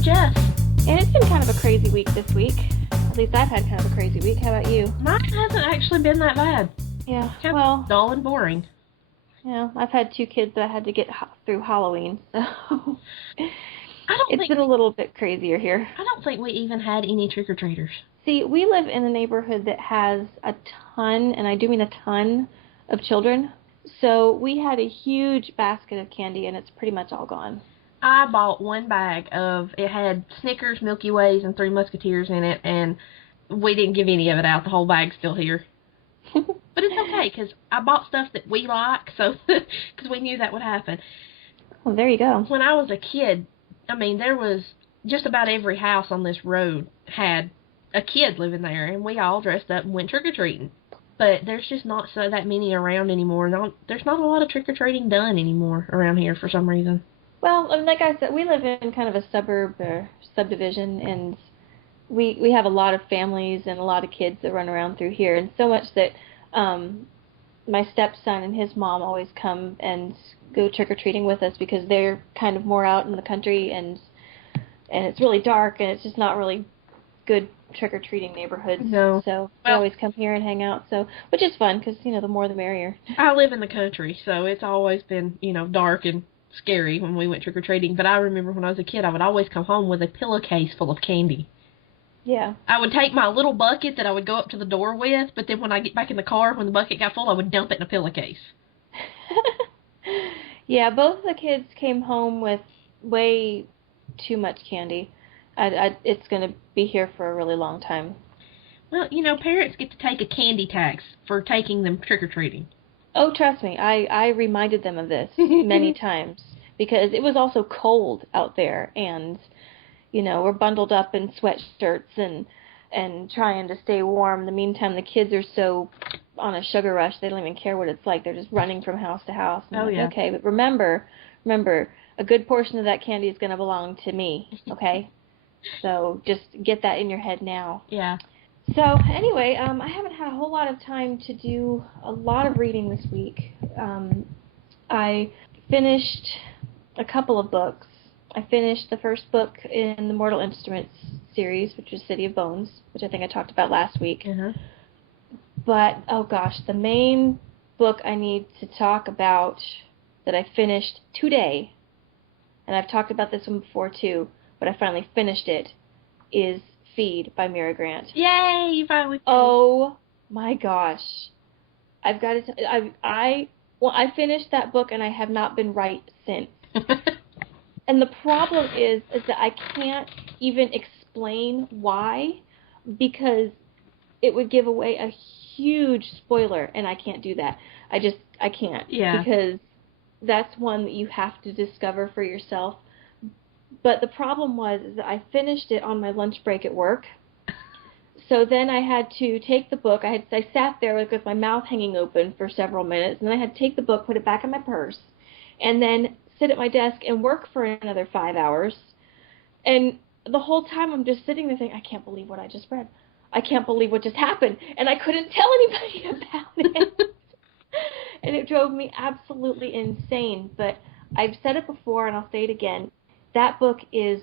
I'm Jess. And it's been kind of a crazy week this week. At least I've had kind of a crazy week. How about you? Mine hasn't actually been that bad. Yeah, Kind well, of dull and boring. Yeah, I've had 2 kids that I had to get through Halloween, so it's been a little bit crazier here. I don't think we even had any trick-or-treaters. See, we live in a neighborhood that has a ton, and I do mean a ton, of children. So we had a huge basket of candy, and it's pretty much all gone. I bought one bag it had Snickers, Milky Ways, and 3 Musketeers in it, and we didn't give any of it out. The whole bag's still here. But it's okay, because I bought stuff that we like, so, because we knew that would happen. Well, there you go. When I was a kid, I mean, there was just about every house on this road had a kid living there, and we all dressed up and went trick-or-treating. But there's just not that many around anymore. There's not a lot of trick-or-treating done anymore around here for some reason. Well, like I said, we live in kind of a suburb or subdivision, and we have a lot of families and a lot of kids that run around through here, and so much that my stepson and his mom always come and go trick-or-treating with us because they're kind of more out in the country, and it's really dark, and it's just not really good trick-or-treating neighborhoods. No. So they always come here and hang out, which is fun because, the more the merrier. I live in the country, so it's always been, dark and scary when we went trick-or-treating. But I remember when I was a kid, I would always come home with a pillowcase full of candy. Yeah. I would take my little bucket that I would go up to the door with, but then when I get back in the car, when the bucket got full, I would dump it in a pillowcase. Yeah, both the kids came home with way too much candy. It's going to be here for a really long time. Well, parents get to take a candy tax for taking them trick-or-treating. Oh, trust me, I reminded them of this many times because it was also cold out there, and we're bundled up in sweatshirts and trying to stay warm. In the meantime, the kids are so on a sugar rush, they don't even care what it's like. They're just running from house to house. Yeah. Okay, but remember, a good portion of that candy is going to belong to me, okay? So just get that in your head now. Yeah. So anyway, I haven't had a whole lot of time to do a lot of reading this week. I finished a couple of books. I finished the first book in the Mortal Instruments series, which was City of Bones, which I think I talked about last week. Uh-huh. But, oh gosh, the main book I need to talk about that I finished today, and I've talked about this one before too, but I finally finished it, is Feed by Mira Grant. Yay, you finally finished. Oh my gosh. I've got to I finished that book and I have not been right since. And the problem is that I can't even explain why, because it would give away a huge spoiler, and I can't do that. I can't. Yeah. Because that's one that you have to discover for yourself. But the problem was that I finished it on my lunch break at work. So then I had to take the book. I sat there with my mouth hanging open for several minutes, and then I had to take the book, put it back in my purse, and then sit at my desk and work for another 5 hours. And the whole time I'm just sitting there thinking, I can't believe what I just read. I can't believe what just happened. And I couldn't tell anybody about it. And it drove me absolutely insane. But I've said it before, and I'll say it again. That book is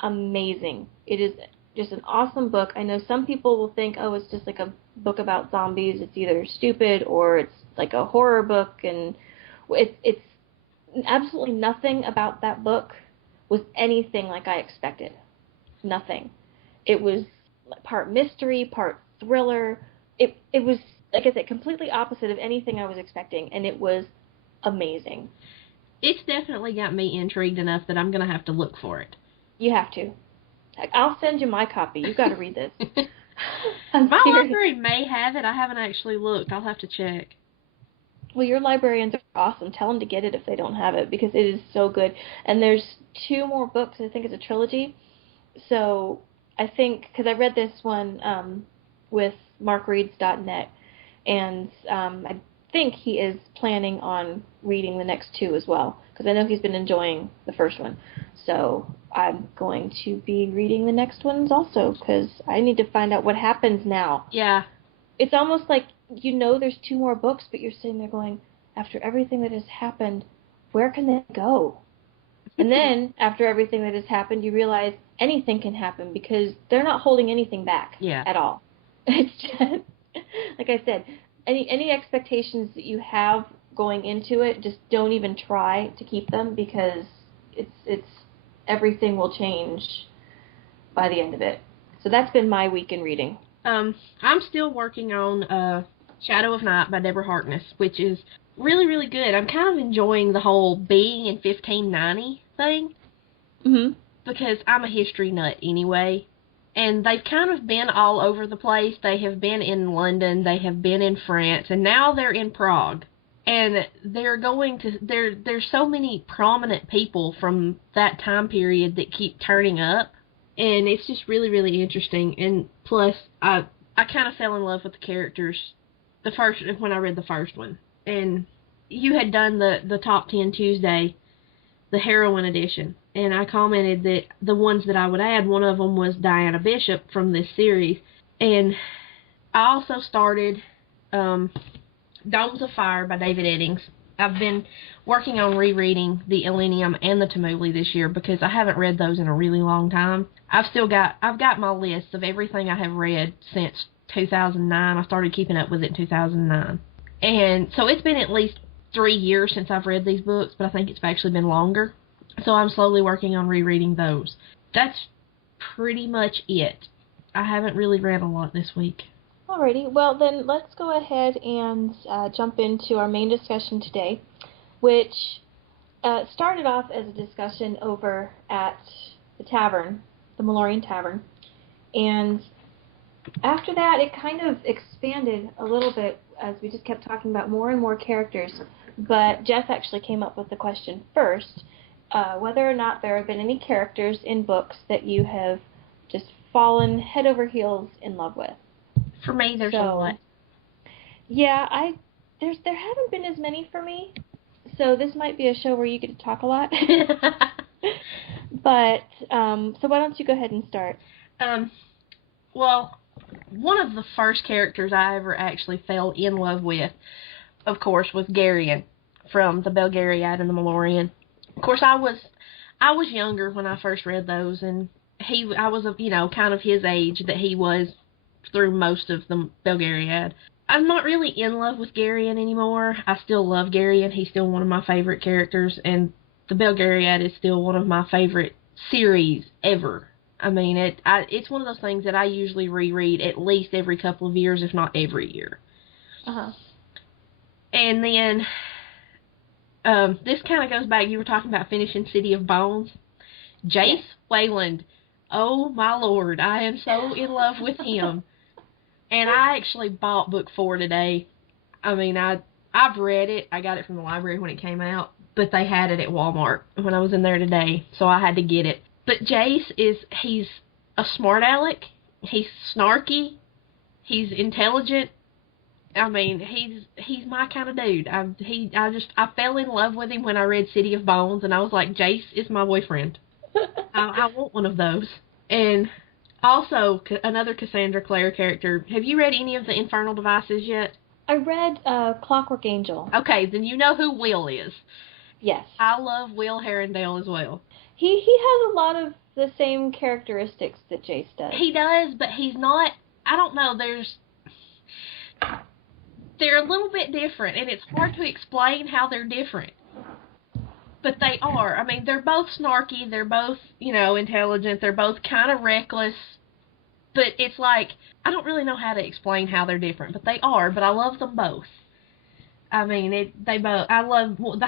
amazing. It is just an awesome book. I know some people will think, oh, it's just like a book about zombies. It's either stupid or it's like a horror book. And it's absolutely nothing about that book was anything like I expected. Nothing. It was part mystery, part thriller. It was, like I said, completely opposite of anything I was expecting, and it was amazing. It's definitely got me intrigued enough that I'm going to have to look for it. You have to. I'll send you my copy. You've got to read this. My library may have it. I haven't actually looked. I'll have to check. Well, your librarians are awesome. Tell them to get it if they don't have it, because it is so good. And there's 2 more books. I think it's a trilogy. So I think, because I read this one with markreads.net, and I think he is planning on reading the next 2 as well, because I know he's been enjoying the first one. So I'm going to be reading the next ones also, because I need to find out what happens now. Yeah. It's almost like, there's 2 more books, but you're sitting there going, after everything that has happened, where can they go? And then, after everything that has happened, you realize anything can happen because they're not holding anything back at all. It's just, like I said, any expectations that you have going into it, just don't even try to keep them because it's everything will change by the end of it. So that's been my week in reading. I'm still working on Shadow of Night by Deborah Harkness, which is really, really good. I'm kind of enjoying the whole being in 1590 thing. Mm-hmm. Because I'm a history nut anyway. And they've kind of been all over the place. They have been in London, they have been in France, and now they're in Prague. And they're going to, there's so many prominent people from that time period that keep turning up. And it's just really, really interesting. And plus, I kind of fell in love with the characters when I read the first one. And you had done the Top 10 Tuesday, the heroine edition. And I commented that the ones that I would add, one of them was Diana Bishop from this series. And I also started Domes of Fire by David Eddings. I've been working on rereading the Elenium and the Tamuli this year because I haven't read those in a really long time. I've got my list of everything I have read since 2009. I started keeping up with it in 2009. And so it's been at least 3 years since I've read these books, but I think it's actually been longer. So I'm slowly working on rereading those. That's pretty much it. I haven't really read a lot this week. Alrighty, well then let's go ahead and jump into our main discussion today, which started off as a discussion over at the tavern, the Mallorean Tavern, and after that it kind of expanded a little bit as we just kept talking about more and more characters, but Jess actually came up with the question first, whether or not there have been any characters in books that you have just fallen head over heels in love with. For me, there's a lot. Yeah, there haven't been as many for me, so this might be a show where you get to talk a lot. But, so why don't you go ahead and start? Well, one of the first characters I ever actually fell in love with, of course, was Garion from the Belgariad and the Mallorean. Of course, I was younger when I first read those, and I was, kind of his age that he was through most of the Belgariad. I'm not really in love with Garion anymore. I still love Garion. He's still one of my favorite characters, and the Belgariad is still one of my favorite series ever. I mean, it's one of those things that I usually reread at least every couple of years, if not every year. Uh-huh. And then, this kind of goes back, you were talking about finishing City of Bones. Jace, yes. Wayland. Oh, my Lord. I am so in love with him. And I actually bought book 4 today. I mean, I've read it. I got it from the library when it came out, but they had it at Walmart when I was in there today, so I had to get it. But Jace he's a smart aleck. He's snarky. He's intelligent. I mean, he's my kind of dude. I fell in love with him when I read City of Bones, and I was like, Jace is my boyfriend. I want one of those. And also, another Cassandra Clare character. Have you read any of the Infernal Devices yet? I read Clockwork Angel. Okay, then you know who Will is. Yes. I love Will Herondale as well. He has a lot of the same characteristics that Jace does. He does, but he's not, I don't know, they're a little bit different, and it's hard to explain how they're different. But they are. I mean, they're both snarky, they're both, intelligent, they're both kind of reckless, but it's like, I don't really know how to explain how they're different, but they are, but I love them both. I mean, I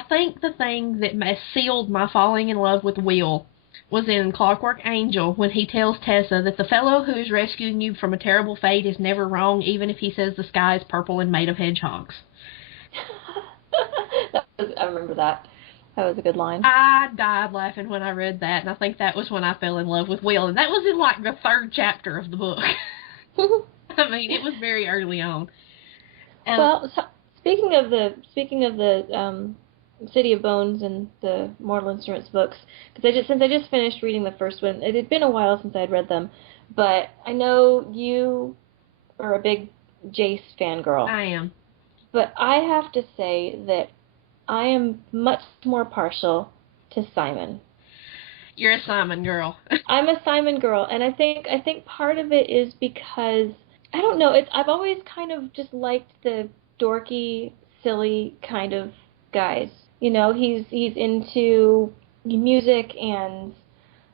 think the thing that sealed my falling in love with Will was in Clockwork Angel when he tells Tessa that the fellow who is rescuing you from a terrible fate is never wrong, even if he says the sky is purple and made of hedgehogs. I remember that. That was a good line. I died laughing when I read that, and I think that was when I fell in love with Will, and that was in like the 3rd chapter of the book. I mean, it was very early on. Well, so, speaking of the City of Bones and the Mortal Instruments books, since I just finished reading the first one, it had been a while since I'd read them, but I know you are a big Jace fangirl. I am. But I have to say that I am much more partial to Simon. You're a Simon girl. I'm a Simon girl, and I think part of it is because I don't know. I've always kind of just liked the dorky, silly kind of guys. You know, he's into music and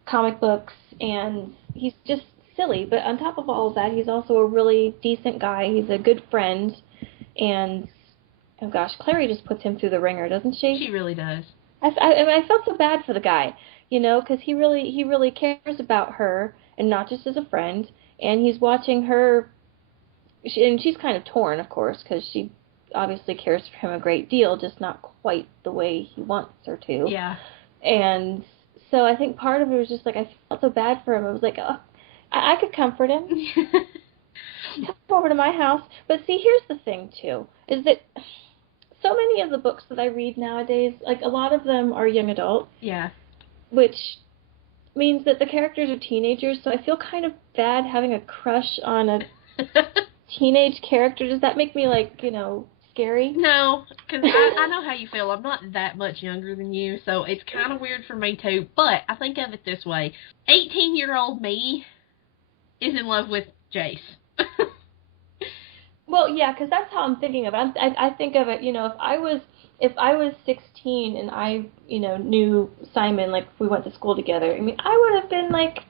comic books, and he's just silly. But on top of all of that, he's also a really decent guy. He's a good friend, and oh gosh, Clary just puts him through the ringer, doesn't she? She really does. I felt so bad for the guy, you know, because he really cares about her, and not just as a friend. And he's watching her, and she's kind of torn, of course, because she obviously cares for him a great deal, just not quite the way he wants her to. Yeah. And so I think part of it was just like I felt so bad for him. I was like, oh, I could comfort him. Come over to my house. But see, here's the thing too, is that so many of the books that I read nowadays, like a lot of them are young adult. Yeah. Which means that the characters are teenagers, so I feel kind of bad having a crush on a teenage character. Does that make me, like, you know, scary? No, because I know how you feel. I'm not that much younger than you, so it's kind of weird for me too. But I think of it this way. 18-year-old me is in love with Jace. Well, yeah, because that's how I'm thinking of it. I think of it, you know, if I was 16 and I, you know, knew Simon, like, if we went to school together, I mean, I would have been, like,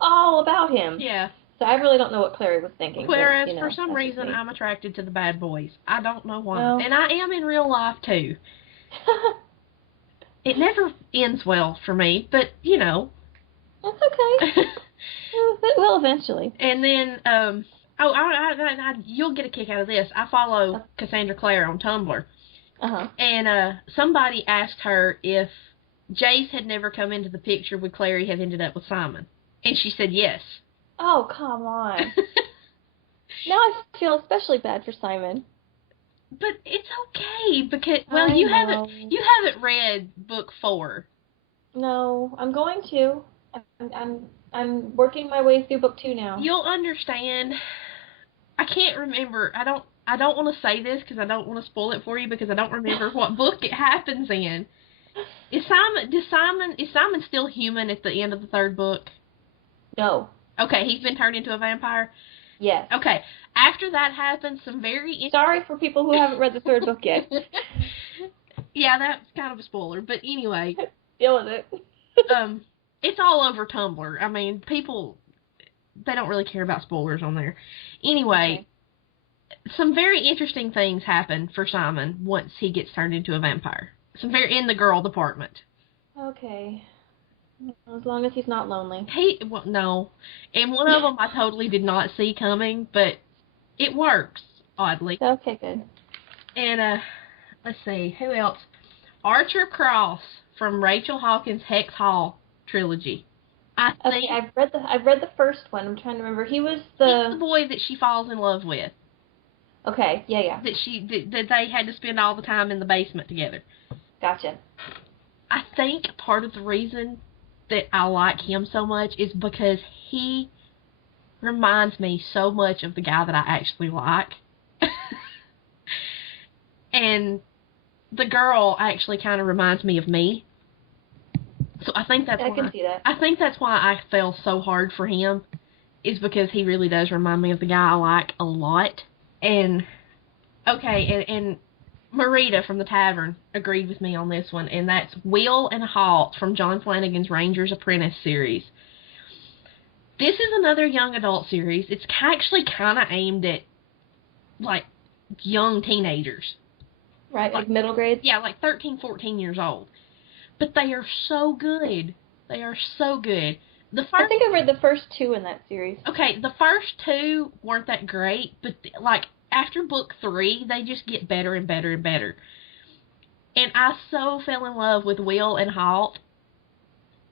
all about him. Yeah. So I really don't know what Clary was thinking. Whereas, but, you know, for some reason, I'm attracted to the bad boys. I don't know why. Well. And I am in real life, too. It never ends well for me, but, you know. That's okay. It will eventually. And then, you'll get a kick out of this. I follow Cassandra Clare on Tumblr. Uh-huh. And somebody asked her if Jace had never come into the picture, would Clary have ended up with Simon? And she said yes. Oh, come on. Now I feel especially bad for Simon. But it's okay because, well, you haven't read book 4. No, I'm going to. I'm working my way through book 2 now. You'll understand. I can't remember. I don't want to say this because I don't want to spoil it for you because I don't remember what book it happens in. Is Simon still human at the end of the 3rd book? No. Okay, he's been turned into a vampire? Yes. Okay, after that happens, some very... Sorry for people who haven't read the 3rd book yet. Yeah, that's kind of a spoiler, but anyway. Deal with it. It's all over Tumblr. I mean, people, they don't really care about spoilers on there. Anyway, some very interesting things happen for Simon once he gets turned into a vampire. In the girl department. Okay. As long as he's not lonely. Well, no. And one of them I totally did not see coming, but it works, oddly. Okay, good. And, let's see, who else? Archer Cross from Rachel Hawkins' Hex Hall trilogy. I've read the first one. I'm trying to remember. He's the boy that she falls in love with. Okay, yeah. That they had to spend all the time in the basement together. Gotcha. I think part of the reason that I like him so much is because he reminds me so much of the guy that I actually like. And the girl actually kind of reminds me of me. So I think that's why I can see that. I think that's why I fell so hard for him, is because he really does remind me of the guy I like a lot. And okay, and Marita from the Tavern agreed with me on this one, and that's Will and Halt from John Flanagan's Ranger's Apprentice series. This is another young adult series. It's actually kind of aimed at, like, young teenagers. Right, like middle grade? Yeah, like 13, 14 years old. But they are so good. They are so good. I think I read the first 2 in that series. Okay, the first 2 weren't that great, but, like, after book 3, they just get better and better and better. And I so fell in love with Will and Halt.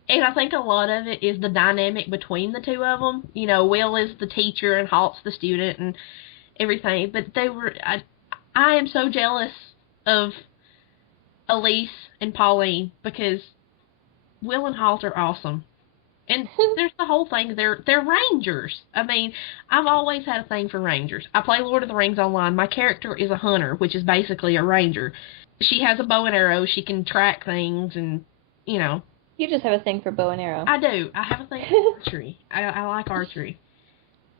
And I think a lot of it is the dynamic between the two of them. You know, Will is the teacher and Halt's the student and everything. But I am so jealous of Elise and Pauline because Will and Halt are awesome. And there's the whole thing, they're rangers. I mean, I've always had a thing for rangers. I play Lord of the Rings online. My character is a hunter, which is basically a ranger. She has a bow and arrow. She can track things and, you know, You just have a thing for bow and arrow. I do. I have a thing for archery. I like archery.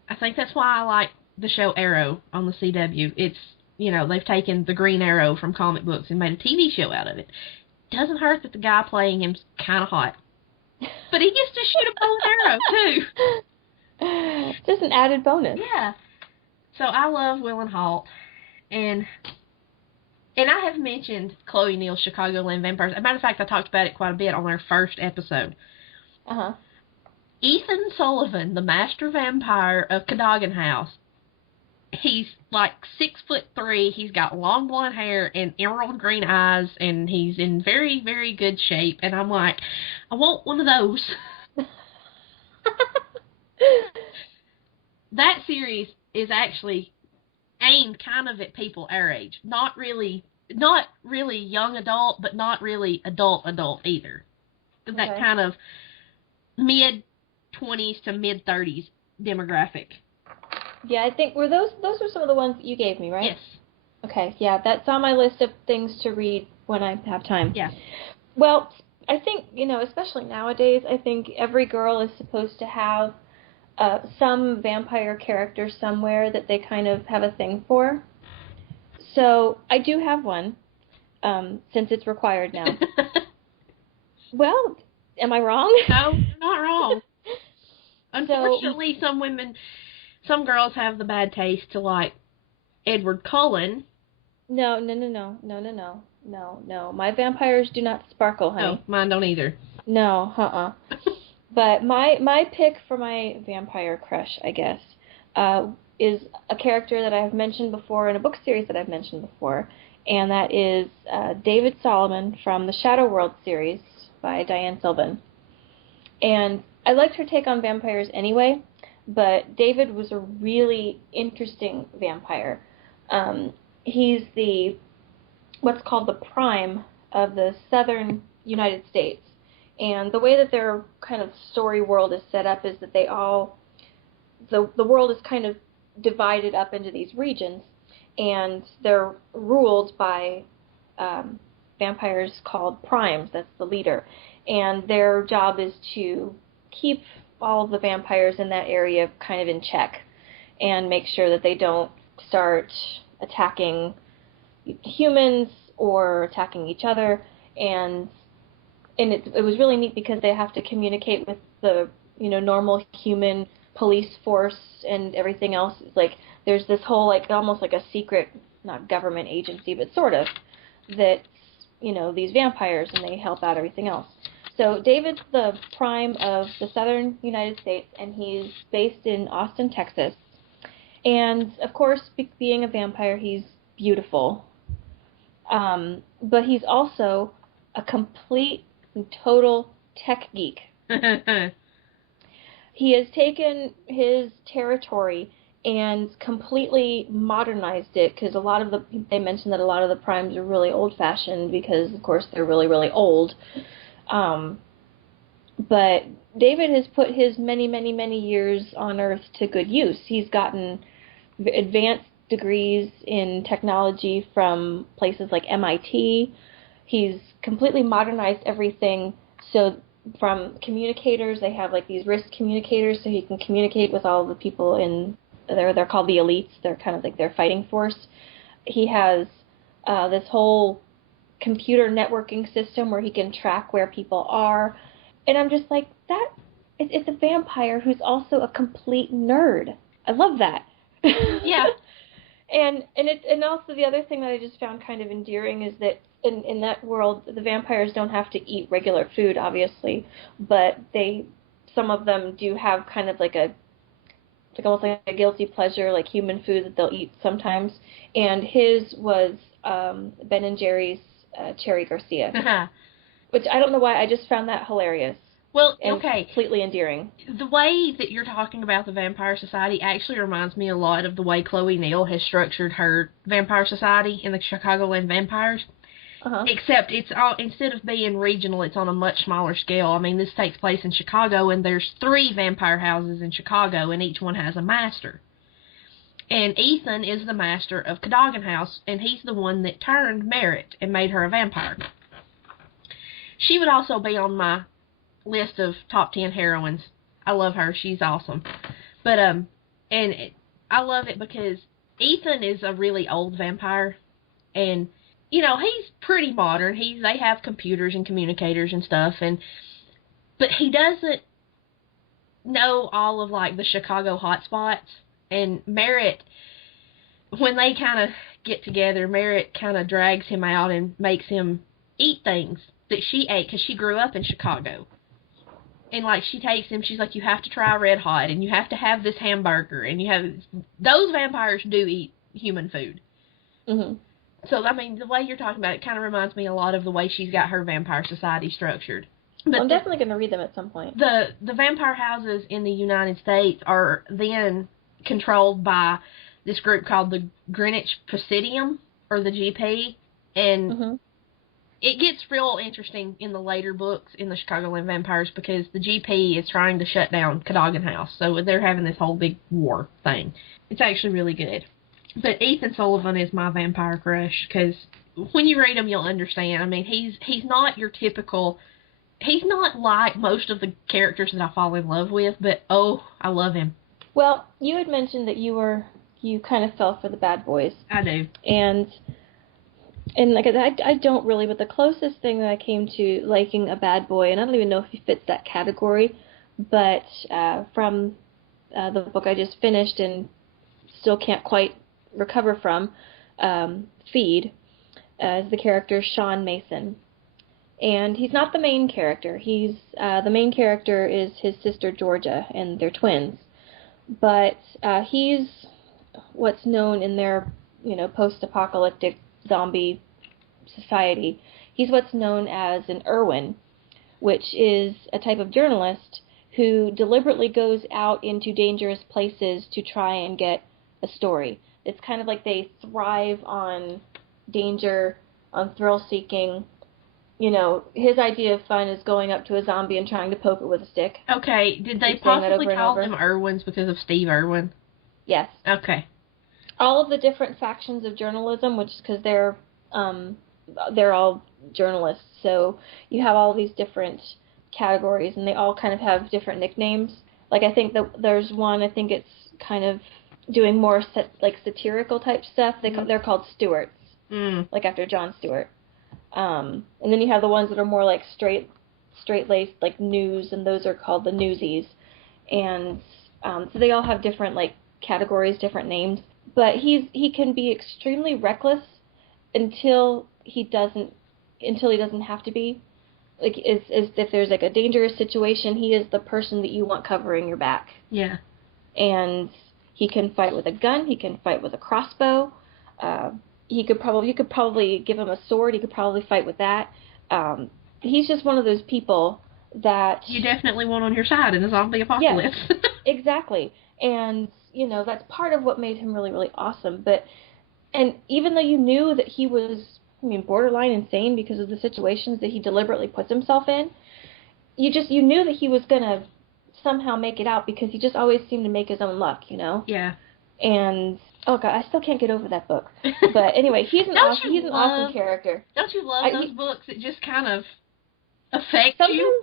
I think that's why I like the show Arrow on the CW. It's, they've taken the Green Arrow from comic books and made a TV show out of it. Doesn't hurt that the guy playing him's kind of hot. But he gets to shoot a bow and arrow, too. Just an added bonus. Yeah. So I love Will and Halt. And I have mentioned Chloe Neill's Chicagoland Vampires. As a matter of fact, I talked about it quite a bit on our first episode. Uh-huh. Ethan Sullivan, the master vampire of Cadogan House, he's like 6'3". He's got long blonde hair and emerald green eyes, and he's in very, very good shape. And I'm like, I want one of those. That series is actually aimed kind of at people our age. Not really young adult, but not really adult either. Okay. That kind of mid-20s to mid-30s demographic. Yeah, I think those were some of the ones that you gave me, right? Yes. Okay, yeah, that's on my list of things to read when I have time. Yeah. Well, I think, especially nowadays, I think every girl is supposed to have some vampire character somewhere that they kind of have a thing for. So, I do have one, since it's required now. Well, am I wrong? No, you're not wrong. Unfortunately, some girls have the bad taste to like Edward Cullen. No. My vampires do not sparkle, honey. No, mine don't either. No, But my pick for my vampire crush, I guess, is a character that I've mentioned before in a book series that I've mentioned before, and that is David Solomon from the Shadow World series by Dianne Sylvan. And I liked her take on vampires anyway, but David was a really interesting vampire. He's what's called the prime of the southern United States. And the way that their kind of story world is set up is that the world is kind of divided up into these regions, and they're ruled by vampires called primes. That's the leader. And their job is to keep all of the vampires in that area kind of in check and make sure that they don't start attacking humans or attacking each other. And it was really neat because they have to communicate with the normal human police force and everything else. It's like there's this whole like almost like a secret, not government agency, but sort of, that's these vampires, and they help out everything else. So David's the prime of the southern United States, and he's based in Austin, Texas. And of course, being a vampire, he's beautiful. But he's also a complete and total tech geek. He has taken his territory and completely modernized it, because they mentioned that a lot of the primes are really old-fashioned because, of course, they're really, really old. But David has put his many, many, many years on Earth to good use. He's gotten advanced degrees in technology from places like MIT. He's completely modernized everything. So from communicators, they have like these wrist communicators, so he can communicate with all the people they're called the elites. They're kind of like their fighting force. He has this whole computer networking system where he can track where people are. And I'm just like, it's a vampire who's also a complete nerd. I love that. Yeah. And also the other thing that I just found kind of endearing is that in that world, the vampires don't have to eat regular food, obviously, but some of them do have kind of like almost like a guilty pleasure, like human food that they'll eat sometimes. And his was Ben and Jerry's Cherry Garcia, which I don't know why, I just found that hilarious. Well, and okay. Completely endearing. The way that you're talking about the Vampire Society actually reminds me a lot of the way Chloe Neill has structured her Vampire Society in the Chicagoland Vampires. Uh-huh. Except instead of being regional, it's on a much smaller scale. I mean, this takes place in Chicago, and there's 3 vampire houses in Chicago, and each one has a master. And Ethan is the master of Cadogan House, and he's the one that turned Merritt and made her a vampire. She would also be on my list of top 10 heroines. I love her. She's awesome. But, I love it because Ethan is a really old vampire, and, you know, he's pretty modern. They have computers and communicators and stuff, but he doesn't know all of, like, the Chicago hotspots, and Merritt, when they kind of get together, Merritt kind of drags him out and makes him eat things that she ate, because she grew up in Chicago. And, like, she takes him, she's like, you have to try Red Hot, and you have to have this hamburger, and those vampires do eat human food. Mm-hmm. So, I mean, the way you're talking about it kind of reminds me a lot of the way she's got her vampire society structured. But I'm definitely going to read them at some point. The vampire houses in the United States are then controlled by this group called the Greenwich Presidium, or the GP, and mm-hmm. it gets real interesting in the later books in the Chicagoland Vampires, because the GP is trying to shut down Cadogan House, so they're having this whole big war thing. It's actually really good. But Ethan Sullivan is my vampire crush, because when you read him, you'll understand. I mean, he's not your typical... He's not like most of the characters that I fall in love with, but, oh, I love him. Well, you had mentioned that you kind of fell for the bad boys. I do. And like, I don't really, but the closest thing that I came to liking a bad boy, and I don't even know if he fits that category, but from the book I just finished and still can't quite recover from, Feed, is the character Shaun Mason. And he's not the main character. The main character is his sister Georgia, and they're twins. But he's what's known in their, post-apocalyptic zombie society. He's what's known as an Irwin, which is a type of journalist who deliberately goes out into dangerous places to try and get a story. It's kind of like they thrive on danger, on thrill-seeking. His idea of fun is going up to a zombie and trying to poke it with a stick. Okay, did they possibly call them Irwins because of Steve Irwin? Yes. Okay. All of the different factions of journalism, which is because they're all journalists, so you have all these different categories, and they all kind of have different nicknames. Like, I think that there's one, I think it's kind of doing more satirical type stuff. They're called Stewarts, like after Jon Stewart. And then you have the ones that are more like straight-laced, like news, and those are called the Newsies. And so they all have different categories, different names. But he can be extremely reckless until he doesn't have to be. Like, if there's a dangerous situation, he is the person that you want covering your back. Yeah. And he can fight with a gun. He can fight with a crossbow. You could probably give him a sword. He could probably fight with that. He's just one of those people that you definitely want on your side in a zombie apocalypse. Yes, exactly. And that's part of what made him really, really awesome. And even though you knew that he was, borderline insane because of the situations that he deliberately puts himself in, you knew that he was gonna somehow make it out, because he just always seemed to make his own luck, Yeah. And oh god, I still can't get over that book. But anyway, he's an awesome character. Don't you love those books that just kind of affect you?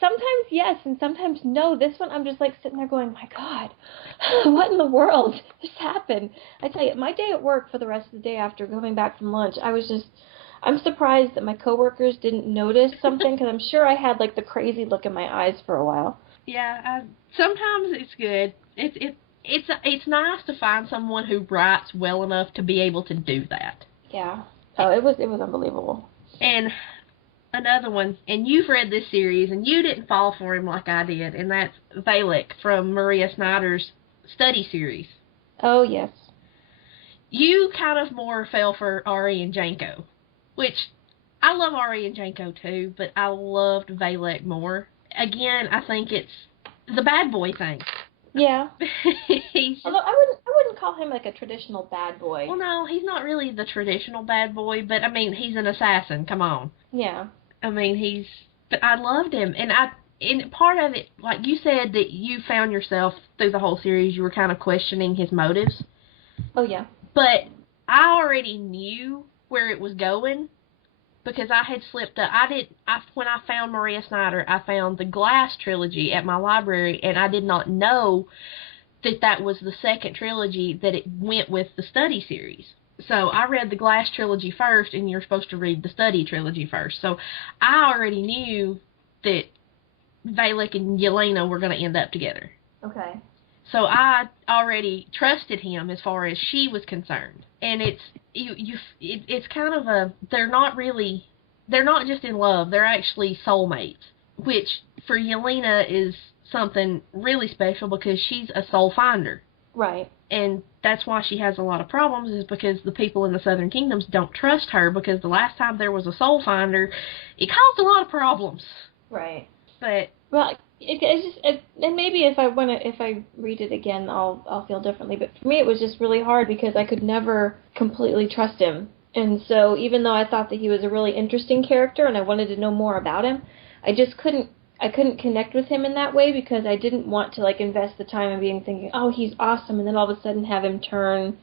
Sometimes yes, and sometimes no. This one, I'm just sitting there going, my god, what in the world just happened? I tell you, my day at work for the rest of the day after coming back from lunch, I'm surprised that my coworkers didn't notice something, because I'm sure I had the crazy look in my eyes for a while. Yeah, sometimes it's good. It's nice to find someone who writes well enough to be able to do that. Yeah. Oh, it was unbelievable. And another one, and you've read this series, and you didn't fall for him like I did, and that's Valek from Maria Snyder's study series. Oh, yes. You kind of more fell for Ari and Janko, which I love Ari and Janko too, but I loved Valek more. Again, I think it's the bad boy thing. Yeah. Although I wouldn't call him a traditional bad boy. Well, no, he's not really the traditional bad boy, but he's an assassin. Come on. Yeah. But I loved him, and part of it, like you said, that you found yourself through the whole series, you were kind of questioning his motives. Oh yeah. But I already knew where it was going, because I had slipped up. When I found Maria Snyder, I found the Glass trilogy at my library, and I did not know that was the second trilogy that it went with the study series. So I read the Glass trilogy first, and you're supposed to read the study trilogy first. So I already knew that Valek and Yelena were going to end up together. Okay. So I already trusted him as far as she was concerned. And it's kind of they're not just in love, they're actually soulmates, which for Yelena is something really special because she's a soul finder. Right. And that's why she has a lot of problems, is because the people in the Southern Kingdoms don't trust her, because the last time there was a soul finder, it caused a lot of problems. Right. But well, and maybe if I read it again, I'll feel differently. But for me, it was just really hard because I could never completely trust him. And so even though I thought that he was a really interesting character and I wanted to know more about him, I just couldn't connect with him in that way because I didn't want to invest the time in thinking, oh, he's awesome, and then all of a sudden have him turn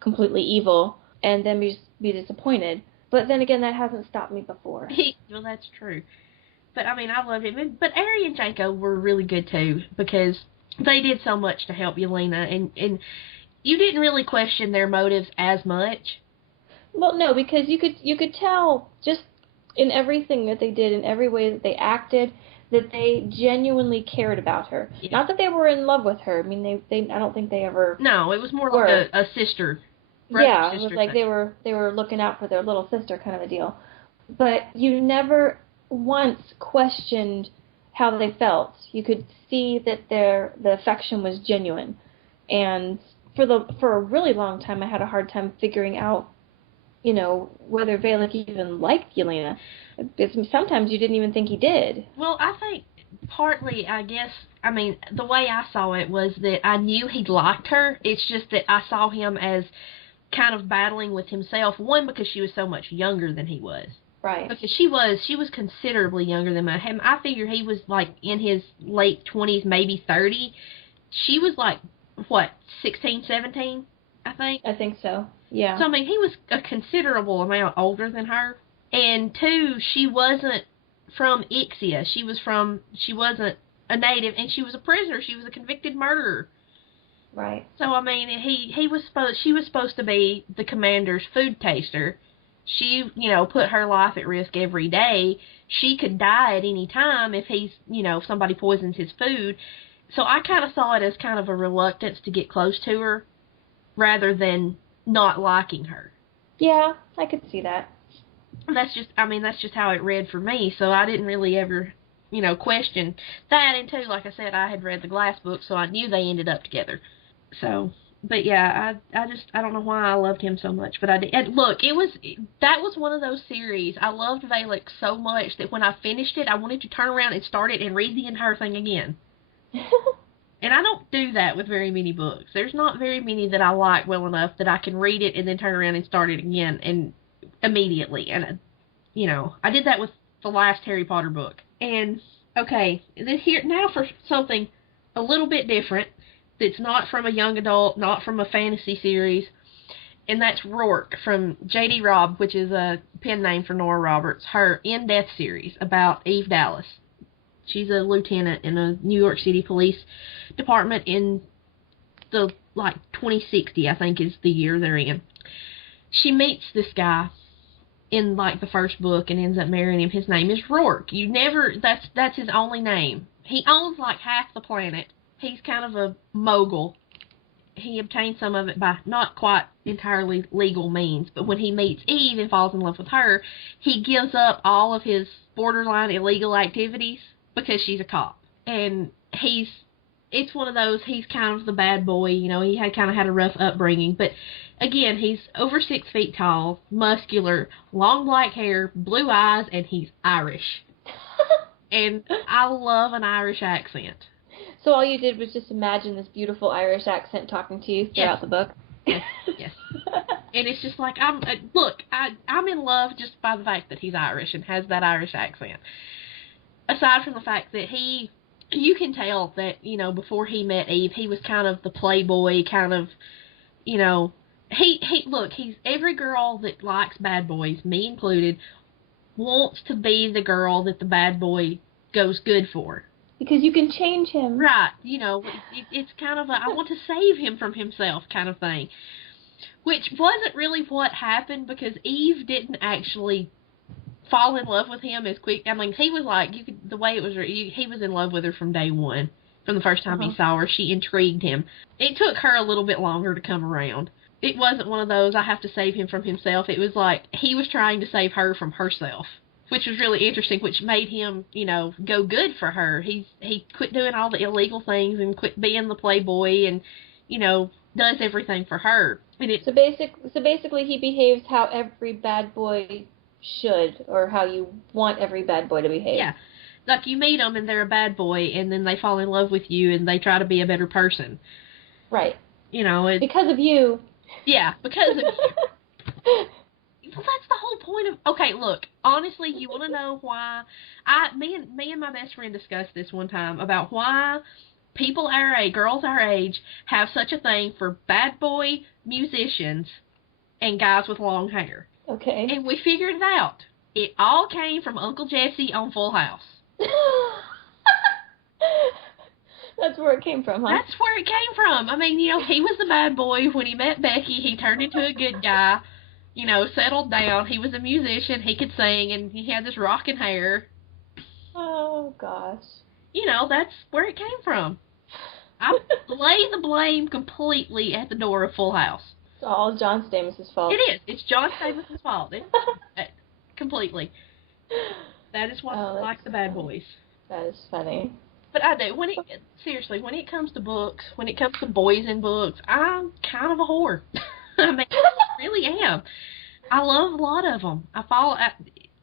completely evil and then be disappointed. But then again, that hasn't stopped me before. Well, that's true. But, I mean, I loved him. But Ari and Jaco were really good, too, because they did so much to help Yelena, and you didn't really question their motives as much. Well, no, because you could tell just in everything that they did, in every way that they acted, that they genuinely cared about her. Yeah. Not that they were in love with her. I mean, they I don't think they ever. No, it was more like a sister. Yeah, it was like they were looking out for their little sister kind of a deal. But you never once questioned how they felt. You could see that the affection was genuine. And for a really long time, I had a hard time figuring out, whether Valek even liked Yelena. Sometimes you didn't even think he did. Well, I think partly, the way I saw it was that I knew he liked her. It's just that I saw him as kind of battling with himself. One, because she was so much younger than he was. Right. Because she was considerably younger than him. I figured he was in his late 20s, maybe 30. She was 16, 17, I think? I think so, yeah. So, he was a considerable amount older than her. And two, she wasn't from Ixia. She wasn't a native, and she was a prisoner. She was a convicted murderer. Right. So, she was supposed to be the commander's food taster. She, put her life at risk every day. She could die at any time if if somebody poisons his food. So I kind of saw it as kind of a reluctance to get close to her rather than not liking her. Yeah, I could see that. That's just how it read for me, so I didn't really ever, question that. And two, like I said, I had read the Glass book, so I knew they ended up together. So, but yeah, I don't know why I loved him so much, but I did. And look, that was one of those series. I loved Valek so much that when I finished it, I wanted to turn around and start it and read the entire thing again. And I don't do that with very many books. There's not very many that I like well enough that I can read it and then turn around and start it again and immediately. And, I did that with the last Harry Potter book. And, okay, now for something a little bit different that's not from a young adult, not from a fantasy series, and that's Roarke from J.D. Robb, which is a pen name for Nora Roberts, her In Death series about Eve Dallas. She's a lieutenant in a New York City police department in the, 2060, I think is the year they're in. She meets this guy in, the first book and ends up marrying him. His name is Roarke. That's his only name. He owns, half the planet. He's kind of a mogul. He obtained some of it by not quite entirely legal means, but when he meets Eve and falls in love with her, he gives up all of his borderline illegal activities because she's a cop. And it's one of those, he's kind of the bad boy, he had a rough upbringing, but again, he's over 6 feet tall, muscular, long black hair, blue eyes, and he's Irish. And I love an Irish accent. So all you did was just imagine this beautiful Irish accent talking to you throughout the book? Yes. And it's just I'm in love just by the fact that he's Irish and has that Irish accent. Aside from the fact that you can tell that, before he met Eve, he was kind of the playboy, he's every girl that likes bad boys, me included, wants to be the girl that the bad boy goes good for. Because you can change him. Right. You know, it's kind of a, I want to save him from himself kind of thing. Which wasn't really what happened, because Eve didn't actually fall in love with him as quick. I mean, he was like, the way it was, he was in love with her from day one. From the first time he saw her, she intrigued him. It took her a little bit longer to come around. It wasn't one of those, I have to save him from himself. It was like, he was trying to save her from herself, which was really interesting, which made him, you know, go good for her. He quit doing all the illegal things and quit being the playboy and, you know, does everything for her. And so basically he behaves how every bad boy should, or how you want every bad boy to behave. Yeah. Like, you meet them and they're a bad boy, and then they fall in love with you and they try to be a better person. Right. You know, because of you. Yeah, because of you. Well, that's the whole point of... Okay, look, honestly, you want to know why... Me and my best friend discussed this one time about why people our age, girls our age, have such a thing for bad boy musicians and guys with long hair. Okay. And we figured it out. It all came from Uncle Jesse on Full House. That's where it came from, huh? That's where it came from. I mean, you know, he was the bad boy. When he met Becky, he turned into a good guy, you know, settled down. He was a musician. He could sing, and he had this rocking hair. Oh, gosh. You know, that's where it came from. I lay the blame completely at the door of Full House. It's all John Stamos' fault. It is. It's John Stamos' fault. Completely. That is why I like the bad boys. That is funny. But I do. Seriously, when it comes to books, when it comes to boys in books, I'm kind of a whore. I mean, I really am. I love a lot of them.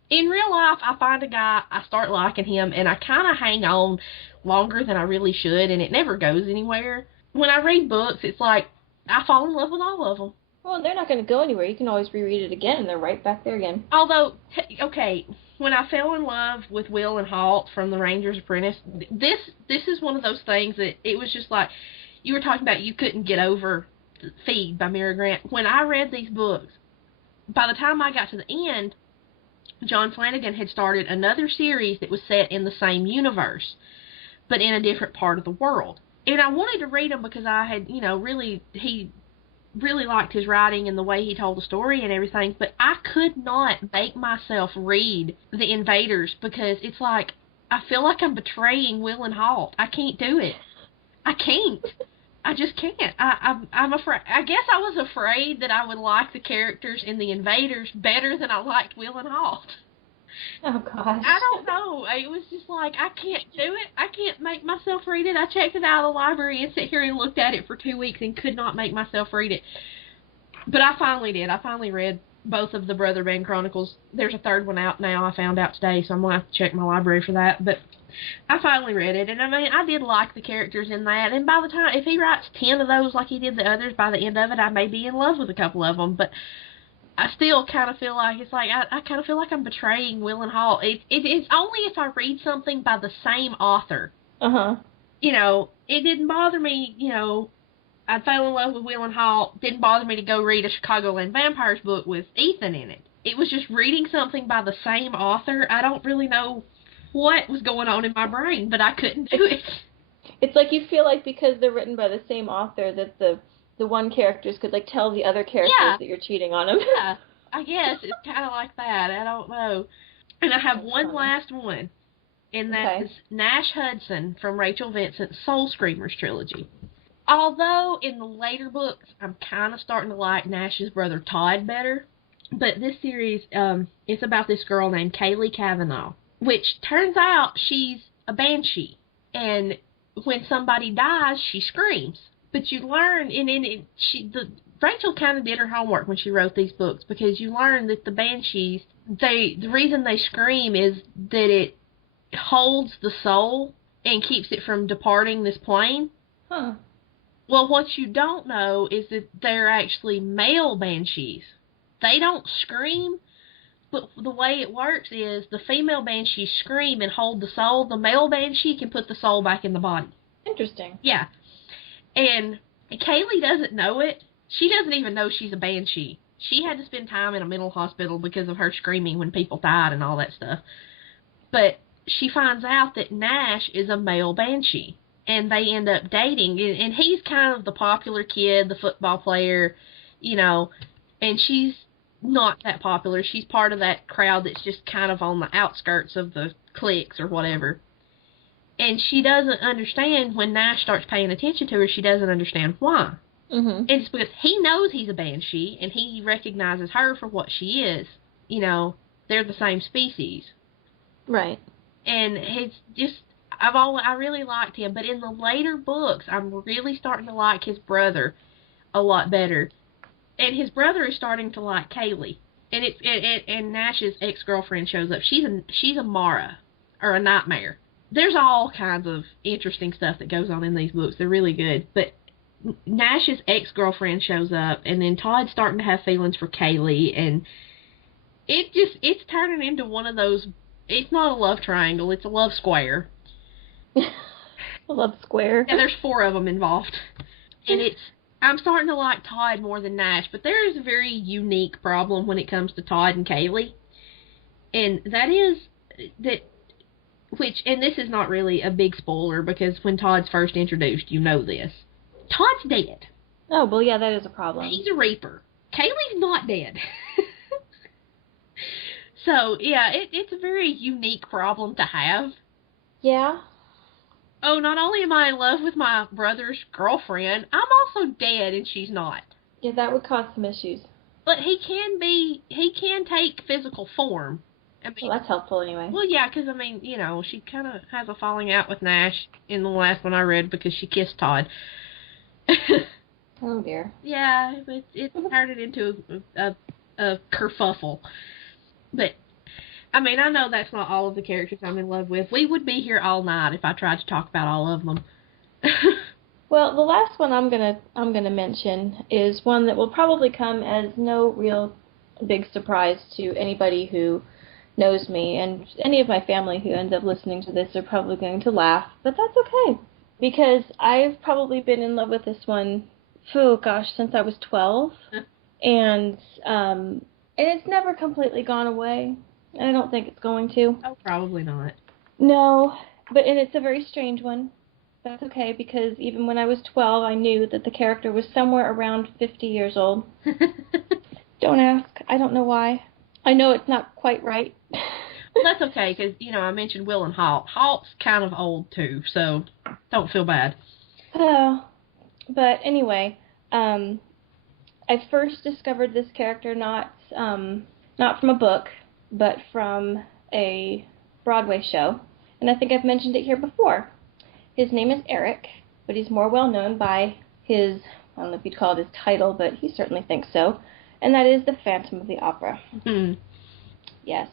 In real life, I find a guy, I start liking him, and I kind of hang on longer than I really should, and it never goes anywhere. When I read books, it's like, I fall in love with all of them. Well, they're not going to go anywhere. You can always reread it again, and they're right back there again. Although, okay, when I fell in love with Will and Halt from The Ranger's Apprentice, this is one of those things that it was just like, you were talking about you couldn't get over Feed by Mira Grant. When I read these books, by the time I got to the end, John Flanagan had started another series that was set in the same universe, but in a different part of the world. And I wanted to read them because I had, you know, he really liked his writing and the way he told the story and everything, but I could not make myself read The Invaders because it's like, I feel like I'm betraying Will and Halt. I can't do it. I can't. I just can't. I'm afraid. I guess I was afraid that I would like the characters in The Invaders better than I liked Will and Halt. Oh, gosh. I don't know. It was just like, I can't do it. I can't make myself read it. I checked it out of the library and sat here and looked at it for 2 weeks and could not make myself read it. But I finally did. I finally read both of the Brother Band Chronicles. There's a third one out now. I found out today, so I'm going to have to check my library for that. But I finally read it, and I mean, I did like the characters in that. And by the time, if he writes 10 of those like he did the others, by the end of it, I may be in love with a couple of them. But I still kind of feel like, it's like, I kind of feel like I'm betraying Will and Halt. It's only if I read something by the same author. Uh-huh. You know, it didn't bother me, you know, I fell in love with Will and Halt. Didn't bother me to go read a Chicagoland Vampires book with Ethan in it. It was just reading something by the same author. I don't really know what was going on in my brain, but I couldn't do it. It's like you feel like because they're written by the same author that the one characters could, like, tell the other characters that you're cheating on them. Yeah, I guess it's kind of like that. I don't know. And I have one last one, and that is Nash Hudson from Rachel Vincent's Soul Screamers trilogy. Although in the later books, I'm kind of starting to like Nash's brother Todd better, but this series, it's about this girl named Kaylee Kavanaugh, which turns out she's a banshee, and when somebody dies, she screams. But you learn, Rachel kind of did her homework when she wrote these books, because you learn that the banshees, the reason they scream is that it holds the soul and keeps it from departing this plane. Huh. Well, what you don't know is that they're actually male banshees. They don't scream, but the way it works is the female banshees scream and hold the soul. The male banshee can put the soul back in the body. Interesting. Yeah. And Kaylee doesn't know it. she doesn't even know she's a banshee. She had to spend time in a mental hospital because of her screaming when people died and all that stuff. But she finds out that Nash is a male banshee, and they end up dating, and he's kind of the popular kid, the football player, you know, and she's not that popular. She's part of that crowd that's just kind of on the outskirts of the cliques or whatever. And she doesn't understand when Nash starts paying attention to her, she doesn't understand why. Mm-hmm. It's because he knows he's a banshee, and he recognizes her for what she is. You know, they're the same species. Right. And it's just, I really liked him, but in the later books, I'm really starting to like his brother a lot better. And his brother is starting to like Kaylee. And Nash's ex-girlfriend shows up. She's a Mara, or a nightmare. There's all kinds of interesting stuff that goes on in these books. They're really good. But Nash's ex-girlfriend shows up, and then Todd's starting to have feelings for Kaylee, and it's turning into one of those, it's not a love triangle, it's a love square. A love square. And there's 4 of them involved. And I'm starting to like Todd more than Nash, but there is a very unique problem when it comes to Todd and Kaylee. And that is that, and this is not really a big spoiler, because when Todd's first introduced, you know this. Todd's dead. Oh, well, yeah, that is a problem. He's a Reaper. Kaylee's not dead. So, yeah, it's a very unique problem to have. Yeah. Oh, not only am I in love with my brother's girlfriend, I'm also dead and she's not. Yeah, that would cause some issues. But he can take physical form. I mean, well, that's helpful anyway. Well, yeah, because, I mean, you know, she kind of has a falling out with Nash in the last one I read because she kissed Todd. Oh, dear. Yeah, but it turned it into a kerfuffle. But, I mean, I know that's not all of the characters I'm in love with. We would be here all night if I tried to talk about all of them. Well, the last one I'm gonna mention is one that will probably come as no real big surprise to anybody who knows me, and any of my family who ends up listening to this are probably going to laugh, but that's okay, because I've probably been in love with this one, since I was 12, and it's never completely gone away, and I don't think it's going to. Oh, probably not. No, and it's a very strange one. That's okay, because even when I was 12, I knew that the character was somewhere around 50 years old. Don't ask. I don't know why. I know it's not quite right. Well, that's okay, because, you know, I mentioned Will and Halt. Halt's kind of old, too, so don't feel bad. Oh, but anyway, I first discovered this character not from a book, but from a Broadway show, and I think I've mentioned it here before. His name is Eric, but he's more well known by his, I don't know if you'd call it his title, but he certainly thinks so, and that is the Phantom of the Opera. Mm. Yes.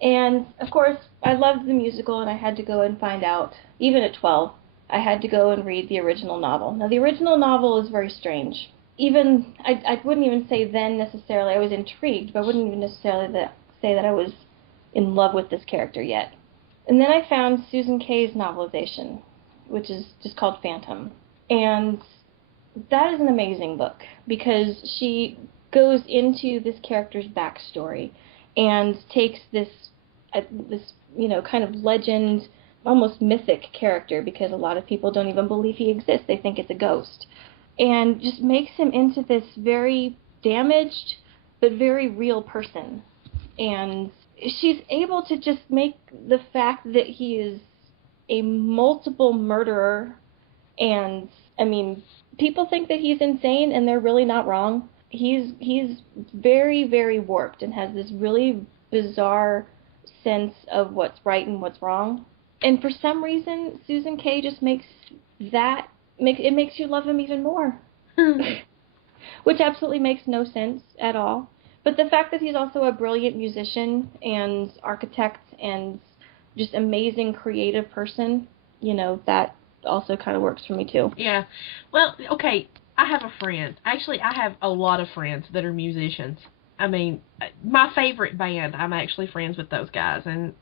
And, of course, I loved the musical, and I had to go and find out, even at 12, I had to go and read the original novel. Now, the original novel is very strange. I wouldn't even say then necessarily I was intrigued, but I wouldn't even necessarily say that I was in love with this character yet. And then I found Susan Kay's novelization, which is just called Phantom. And that is an amazing book, because she goes into this character's backstory and takes this kind of legend, almost mythic character, because a lot of people don't even believe he exists. They think it's a ghost. And just makes him into this very damaged but very real person. And she's able to just make the fact that he is a multiple murderer, and, I mean, people think that he's insane, and they're really not wrong. He's very, very warped and has this really bizarre sense of what's right and what's wrong. And for some reason, Susan Kay just makes you love him even more. Which absolutely makes no sense at all. But the fact that he's also a brilliant musician and architect and just amazing creative person, you know, that also kind of works for me too. Yeah. Well, okay, I have a friend. Actually, I have a lot of friends that are musicians. I mean, my favorite band, I'm actually friends with those guys. And,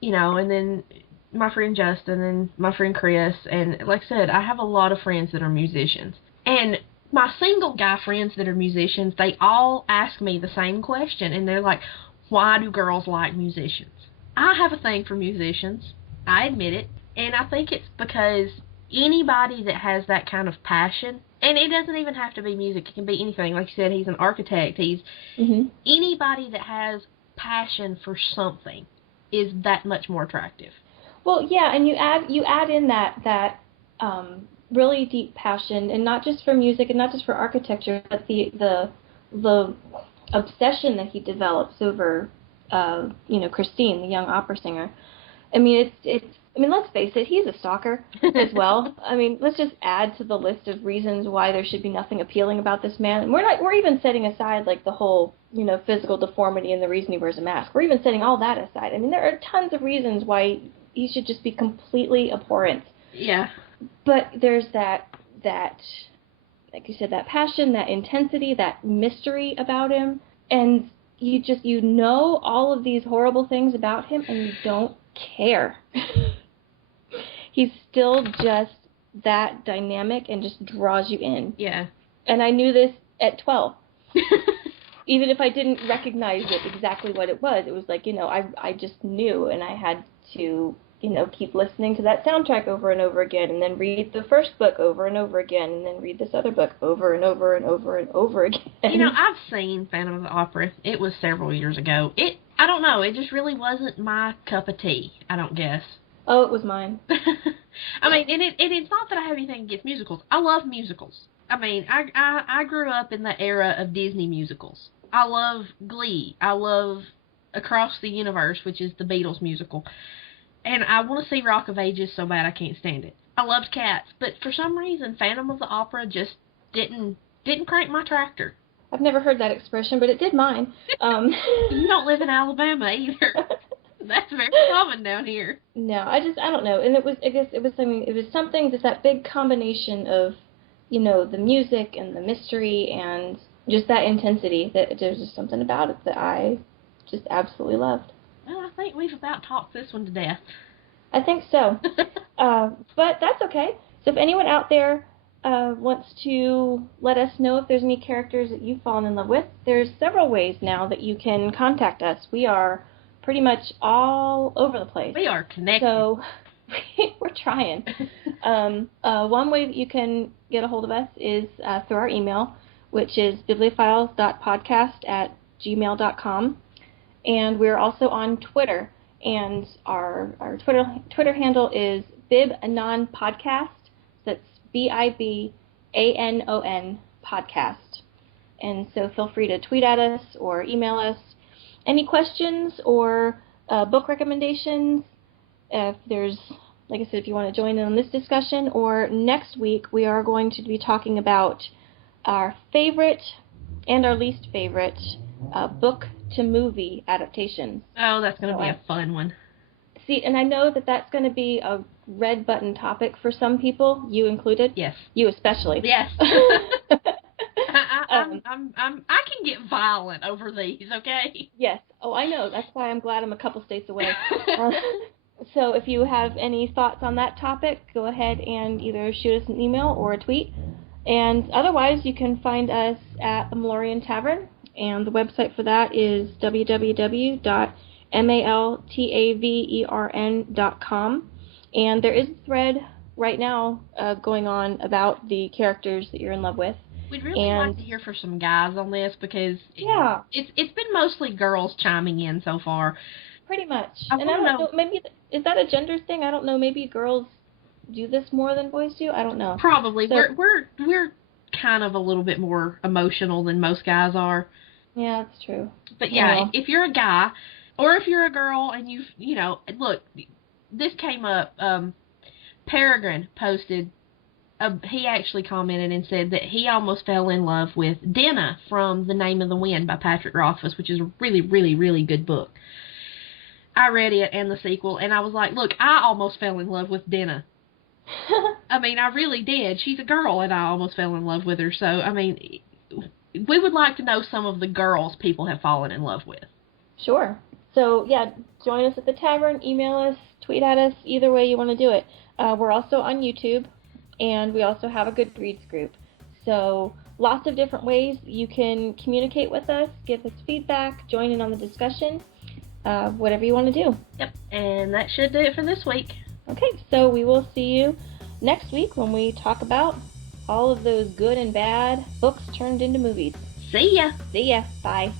you know, and then my friend Justin and my friend Chris. And like I said, I have a lot of friends that are musicians. And My single guy friends that are musicians, they all ask me the same question, and they're like, why do girls like musicians? I have a thing for musicians. I admit it. And I think it's because anybody that has that kind of passion, and it doesn't even have to be music, it can be anything. Like you said, he's an architect. He's anybody that has passion for something is that much more attractive. Well, yeah, and you add in that really deep passion, and not just for music and not just for architecture, but the obsession that he develops over Christine, the young opera singer. I mean, let's face it, he's a stalker as well. I mean, let's just add to the list of reasons why there should be nothing appealing about this man. And we're even setting aside like the whole, physical deformity and the reason he wears a mask. We're even setting all that aside. I mean, there are tons of reasons why he should just be completely abhorrent. Yeah. But there's that like you said, that passion, that intensity, that mystery about him, and you know all of these horrible things about him, and you don't care. He's still just that dynamic and just draws you in. Yeah. And I knew this at 12. Even if I didn't recognize it exactly what it was like, I just knew, and I had to, keep listening to that soundtrack over and over again, and then read the first book over and over again, and then read this other book over and over and over and over again. I've seen Phantom of the Opera. It was several years ago. I don't know, it just really wasn't my cup of tea, I don't guess. Oh, it was mine. I mean, and it's not that I have anything against musicals. I love musicals. I mean, I grew up in the era of Disney musicals. I love Glee. I love Across the Universe, which is the Beatles musical. And I want to see Rock of Ages so bad I can't stand it. I loved Cats, but for some reason, Phantom of the Opera just didn't crank my tractor. I've never heard that expression, but it did mine. You don't live in Alabama either. That's very common down here. No, I don't know. And it was something, just that big combination of, the music and the mystery and just that intensity, that there's just something about it that I just absolutely loved. Well, I think we've about talked this one to death. I think so. But that's okay. So if anyone out there wants to let us know if there's any characters that you've fallen in love with, there's several ways now that you can contact us. We are pretty much all over the place. We are connected. So we're trying. One way that you can get a hold of us is through our email, which is bibliophiles.podcast@gmail.com. And we're also on Twitter, and our Twitter handle is BibAnonPodcast. That's BIBANON podcast. And so feel free to tweet at us or email us any questions or book recommendations. If there's, like I said, if you want to join in on this discussion, or next week we are going to be talking about our favorite and our least favorite book to movie adaptations. Oh, that's going to be a fun one. See, and I know that that's going to be a red button topic for some people, you included. Yes. You especially. Yes. I can get violent over these, okay? Yes. Oh, I know. That's why I'm glad I'm a couple states away. So if you have any thoughts on that topic, go ahead and either shoot us an email or a tweet. And otherwise, you can find us at the Mallorean Tavern. And the website for that is www.maltavern.com. And there is a thread right now going on about the characters that you're in love with. We'd really like to hear from some guys on this, because it's been mostly girls chiming in so far. Pretty much. I don't know, maybe, is that a gender thing? I don't know, maybe girls do this more than boys do? I don't know. Probably. So, we're kind of a little bit more emotional than most guys are. Yeah, that's true. But yeah, if you're a guy, or if you're a girl, and look, this came up, Peregrine posted, he actually commented and said that he almost fell in love with Denna from The Name of the Wind by Patrick Rothfuss, which is a really, really, really good book. I read it and the sequel, and I was like, look, I almost fell in love with Denna. I mean, I really did. She's a girl, and I almost fell in love with her. So, I mean, we would like to know some of the girls people have fallen in love with. Sure. So, yeah, join us at the tavern, email us, tweet at us, either way you want to do it. We're also on YouTube, and we also have a Goodreads group. So lots of different ways you can communicate with us, give us feedback, join in on the discussion, whatever you want to do. Yep, and that should do it for this week. Okay, so we will see you next week when we talk about all of those good and bad books turned into movies. See ya! See ya. Bye.